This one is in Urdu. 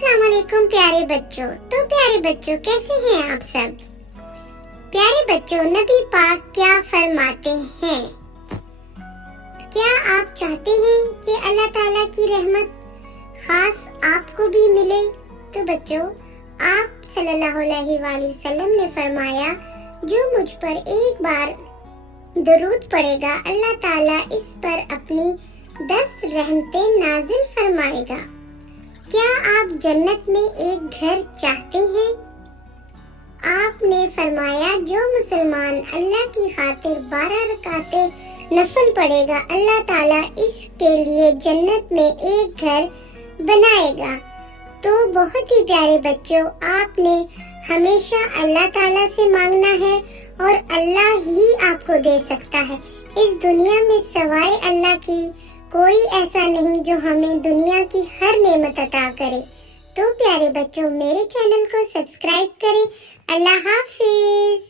السلام علیکم پیارے بچوں. تو پیارے بچوں کیسے ہیں آپ سب؟ پیارے بچوں نبی پاک کیا فرماتے ہیں؟ کیا آپ چاہتے ہیں کہ اللہ تعالیٰ کی رحمت خاص آپ کو بھی ملے؟ تو بچوں آپ صلی اللہ علیہ وآلہ وسلم نے فرمایا جو مجھ پر ایک بار درود پڑے گا اللہ تعالیٰ اس پر اپنی 10 رحمتیں نازل فرمائے گا. کیا آپ جنت میں ایک گھر چاہتے ہیں؟ آپ نے فرمایا جو مسلمان اللہ کی خاطر 12 رکعتیں نفل پڑھے گا اللہ تعالیٰ اس کے لیے جنت میں ایک گھر بنائے گا. تو بہت ہی پیارے بچوں آپ نے ہمیشہ اللہ تعالیٰ سے مانگنا ہے اور اللہ ہی آپ کو دے سکتا ہے. اس دنیا میں سوائے اللہ کی کوئی ایسا نہیں جو ہمیں دنیا کی ہر نعمت عطا کرے. تو پیارے بچوں میرے چینل کو سبسکرائب کریں. اللہ حافظ.